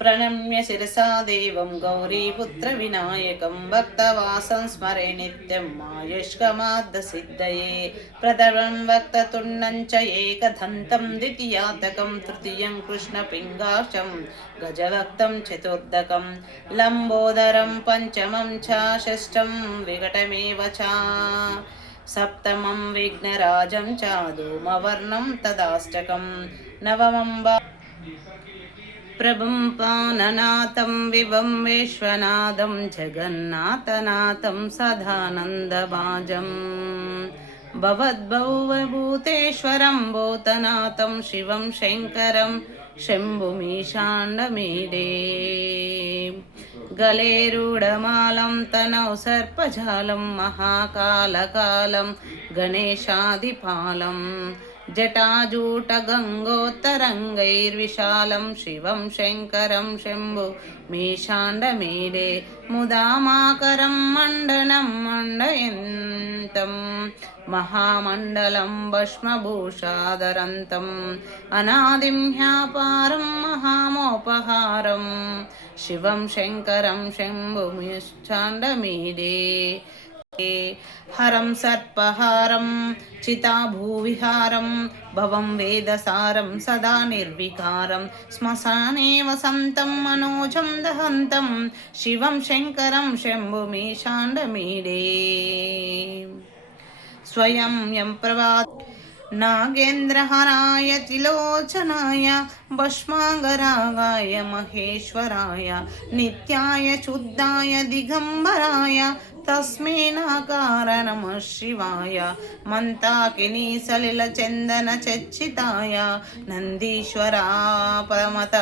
प्रणम्य शिरसा देवं गौरीपुत्रविनायकं भक्तवासं स्मरे नित्यं मायुष्कमाद्दसिद्धये प्रथमं वक्ततुण्डं च एकदन्तं द्वितीयातकं तृतीयं कृष्णपिङ्गाक्षं गजवक्तं चतुर्दकं लम्बोदरं पञ्चमं च षष्ठं विकटमेव च सप्तमं विघ्नराजं च धूमवर्णं तदाष्टकं नवमं प्रभुं पाननाथं विभं विश्वनाथं जगन्नाथनाथं सदानन्दभाजं भवद्भवभूतेश्वरं भूतनाथं शिवं शङ्करं शम्भुमीशाण्डमीडे गलेरूढमालं तनौ सर्पजालं महाकालकालं गणेशादिपालम् जटाजूटगङ्गोत्तरङ्गैर्विशालं शिवं शङ्करं शम्भु मीशाण्डमीडे मुदामाकरं मण्डनं मण्डयन्तं महामण्डलं भस्मभूषादरन्तम् अनादिं ह्यापारं महामोपहारं शिवं शङ्करं शम्भु मीशाण्डमीडे हरं सर्पहारं चिताभूविहारं भवं वेदसारं सदा निर्विकारं श्मशाने वसन्तं मनोजं दहन्तं शिवं शङ्करं शम्भुमीशाण्डमीडे स्वयं यं प्रभात नागेन्द्रहराय त्रिलोचनाय भस्मांगरागाय महेश्वराय नित्याय शुद्धाय दिगंबराय तस्मै नकार नमः शिवाय मंताकिनी सलिल चंदन चर्चिताय नंदीश्वरा परमत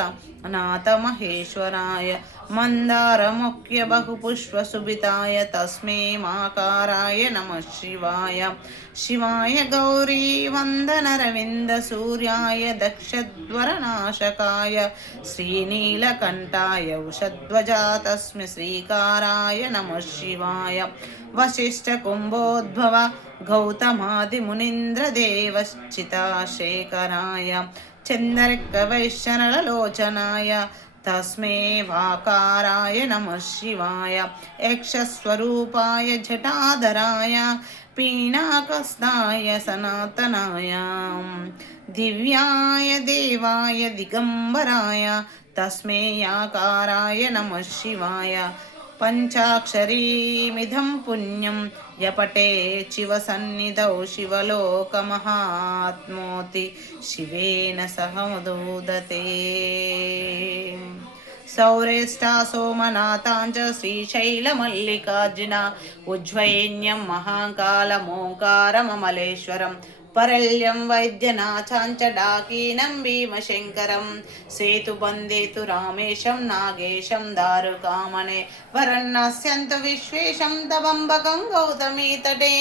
नाथ महेश्वराय मंदार मुख्य बहुपुष्प सुबिताय तस्मै माकाराय नमः शिवाय शिवाय गौरी वंदन रविंद सूर्याय दक्षध्वरनाशकाय श्रीनीलकंठाय उषध्वजा तस्मै श्रीकाराय नमः शिवाय वशिष्ठ कुंभोद्भव गौतमादिमुनीन्द्रदेवश्चिताशेखराय चंद्रकवैश्यनलोचनाय तस्मै वाकाराय नमः शिवाय यक्षस्वरूपाय जटाधराय पीनाकस्ताय सनातनाय दिव्याय देवाय दिगंबराय तस्मै याकाराय नमः शिवाय पंचाक्षरीमिदं पुण्यं यपटे शिवसन्निधौ शिवलोकमहात्मोति शिवेन सह मुदोदते सौरेष्ठा सोमनाथाञ्च श्रीशैलमल्लिकार्जुन उज्जयिन्यं महाकालमोङ्कारममलेश्वरं परल्यं वैद्यनाथाञ्च डाकीनं भीमशङ्करं सेतुबन्धेतु रामेशं नागेशं दारुकामणे वरन्नस्यन्तु विश्वेशं तवम्बकं गौतमीतटे